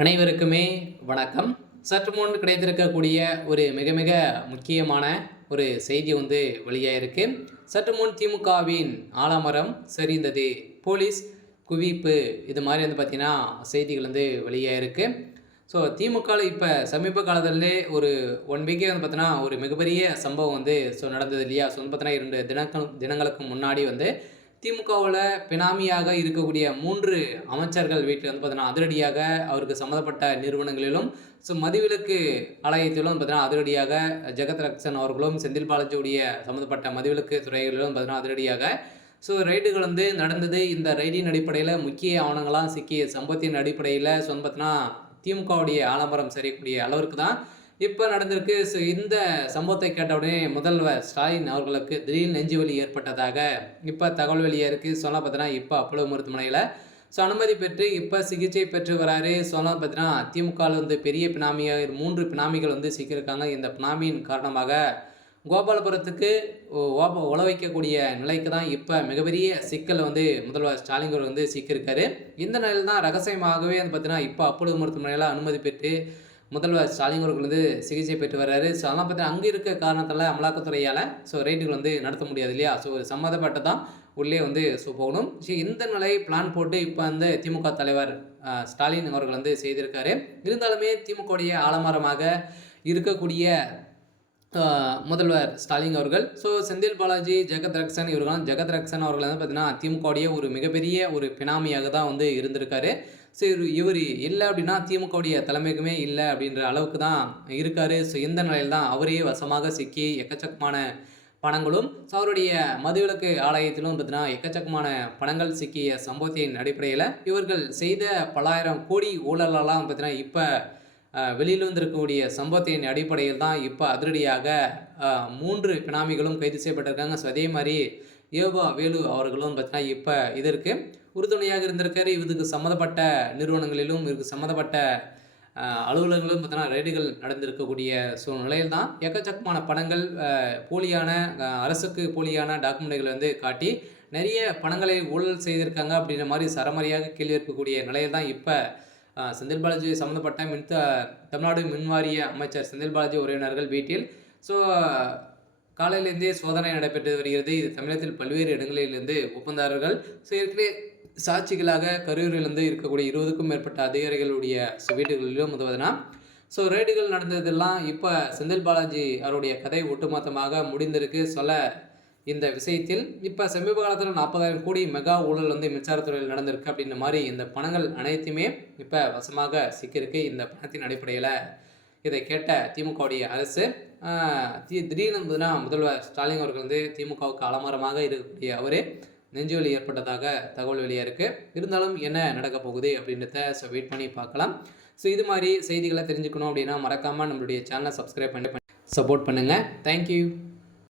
அனைவருக்குமே வணக்கம். சற்று முன் கிடைத்திருக்கக்கூடிய ஒரு மிக மிக முக்கியமான ஒரு செய்தி வெளியாயிருக்கு. சற்று முன் திமுகவின் ஆலமரம் சரிந்தது, போலீஸ் குவிப்பு, இது மாதிரி பார்த்தீங்கன்னா செய்திகள் வெளியாயிருக்கு. ஸோ திமுகவில் இப்போ சமீப காலத்திலே ஒரு 1 வீக்கே பார்த்தீங்கன்னா ஒரு மிகப்பெரிய சம்பவம் நடந்தது இல்லையா? பார்த்தீங்கன்னா 2 தினங்களுக்கு முன்னாடி திமுகவில் பினாமியாக இருக்கக்கூடிய 3 அமைச்சர்கள் வீட்டில் பார்த்தீங்கன்னா அதிரடியாக அவருக்கு சம்மந்தப்பட்ட நிறுவனங்களிலும் மதுவிலக்கு ஆலயத்திலும் பார்த்தீங்கன்னா அதிரடியாக ஜெகத் ரக்ஷன் அவர்களும் செந்தில் பாலாஜியுடைய சம்மந்தப்பட்ட மதுவிலக்கு துறைகளிலும் பார்த்தீங்கன்னா அதிரடியாக ரைடுகள் நடந்தது. இந்த ரைடின் அடிப்படையில் முக்கிய ஆவணங்களாக சிக்கிய சம்பவத்தின் அடிப்படையில் பார்த்தீங்கன்னா திமுகவுடைய ஆலமரம் சரியக்கூடிய அளவிற்கு தான் இப்போ நடந்திருக்கு. இந்த சம்பவத்தை கேட்ட உடனே முதல்வர் ஸ்டாலின் அவர்களுக்கு திடீர் நெஞ்சுவலி ஏற்பட்டதாக இப்போ தகவல் வெளியாக இருக்குது. பார்த்தீங்கன்னா இப்போ அப்போலோ மருத்துவமனையில் அனுமதி பெற்று இப்போ சிகிச்சை பெற்று வராரு. பார்த்தீங்கன்னா திமுகவில் பெரிய பினாமியாக 3 பினாமிகள் சிக்கியிருக்காங்க. இந்த பினாமியின் காரணமாக கோபாலபுரத்துக்கு உழ வைக்கக்கூடிய நிலைக்கு தான் இப்போ மிகப்பெரிய சிக்கல் முதல்வர் ஸ்டாலின் அவர் சிக்கியிருக்காரு. இந்த நிலையில் தான் ரகசியமாகவே பார்த்தீங்கன்னா இப்போ அப்போலோ மருத்துவமனையில் அனுமதி பெற்று முதல்வர் ஸ்டாலின் அவர்கள் சிகிச்சை பெற்று வர்றாரு. அதெல்லாம் பார்த்தீங்கன்னா அங்கே இருக்க காரணத்தால் அமலாக்கத்துறையால் ரைடுகள் நடத்த முடியாது இல்லையா? சம்மந்தப்பட்ட தான் உள்ளே போகணும். இந்த நிலை பிளான் போட்டு இப்போ திமுக தலைவர் ஸ்டாலின் அவர்கள் செய்திருக்காரு. இருந்தாலுமே திமுகவுடைய ஆலமரமாக இருக்கக்கூடிய முதல்வர் ஸ்டாலின் அவர்கள் செந்தில் பாலாஜி, ஜெகத் ரக்ஷன் ஜெகத் ரக்ஷன் அவர்கள் பார்த்தீங்கன்னா திமுகவுடைய ஒரு மிகப்பெரிய ஒரு பினாமியாக தான் இருந்திருக்காரு. இவர் இல்லை அப்படின்னா திமுகவுடைய தலைமைக்குமே இல்லை அப்படின்ற அளவுக்கு தான் இருக்காரு. இந்த நிலையில் தான் அவரையே வசமாக சிக்கி எக்கச்சக்கமான பணங்களும் அவருடைய மதுவிலக்கு ஆலயத்திலும் பார்த்தீங்கன்னா எக்கச்சக்கமான பணங்கள் சிக்கிய சம்பவத்தின் அடிப்படையில் இவர்கள் செய்த பல்லாயிரம் கோடி ஊழலெல்லாம் பார்த்தீங்கன்னா இப்போ வெளியில் வந்திருக்கக்கூடிய சம்பவத்தின் அடிப்படையில் தான் இப்போ அதிரடியாக 3 பினாமிகளும் கைது செய்யப்பட்டிருக்காங்க. அதே மாதிரி யோகா வேலு அவர்களும் பார்த்தீங்கன்னா இப்போ இதற்கு உறுதுணையாக இருந்திருக்காரு. இதுக்கு சம்மந்தப்பட்ட நிறுவனங்களிலும் இதுக்கு சம்மந்தப்பட்ட அலுவலகங்களும் பார்த்தீங்கன்னா ரைடுகள் நடந்திருக்கக்கூடிய சூழ்நிலையில் தான் எக்கச்சக்கமான பணங்கள் போலியான அரசுக்கு போலியான டாக்குமெண்ட்டுகளை காட்டி நிறைய பணங்களை ஊழல் செய்திருக்காங்க அப்படின்ற மாதிரி சரமாரியாக கேள்வி இருக்கக்கூடிய நிலையில் தான் இப்போ செந்தில் பாலாஜி சம்மந்தப்பட்ட தமிழ்நாடு மின்வாரிய அமைச்சர் செந்தில் பாலாஜி உறவினர்கள் வீட்டில் காலையிலேருந்தே சோதனை நடைபெற்று வருகிறது. இது தமிழகத்தில் பல்வேறு இடங்களிலிருந்து ஒப்பந்தாரர்கள் ஏற்கனவே சாட்சிகளாக கரூரிலிருந்து இருக்கக்கூடிய 20க்கும் மேற்பட்ட அதிகாரிகளுடைய வீடுகளிலும் பார்த்தீங்கன்னா ரைடுகள் நடந்ததெல்லாம் இப்போ செந்தில் பாலாஜி அவருடைய கதை ஒட்டுமொத்தமாக முடிந்திருக்கு. இந்த விஷயத்தில் இப்போ சமீப காலத்தில் 40,000 கோடி மெகா ஊழல் மின்சாரத்துறையில் நடந்திருக்கு அப்படின்ற மாதிரி இந்த பணங்கள் அனைத்துமே இப்போ வசமாக சிக்கியிருக்கு. இந்த பணத்தின் அடிப்படையில் இதை கேட்ட திமுகவுடைய அரசு திடீர்னு முதல்வர் ஸ்டாலின் அவர்கள் திமுகவுக்கு அலமாரமாக இருக்கக்கூடிய அவரே நெஞ்சுவலி ஏற்பட்டதாக தகவல் வெளியாக இருக்குது. இருந்தாலும் என்ன நடக்க போகுது அப்படின்றத வெயிட் பண்ணி பார்க்கலாம். இது மாதிரி செய்திகளை தெரிஞ்சுக்கணும் அப்படின்னா மறக்காமல் நம்மளுடைய சேனலை சப்ஸ்கிரைப் பண்ணி சப்போர்ட் பண்ணுங்கள். தேங்க்யூ.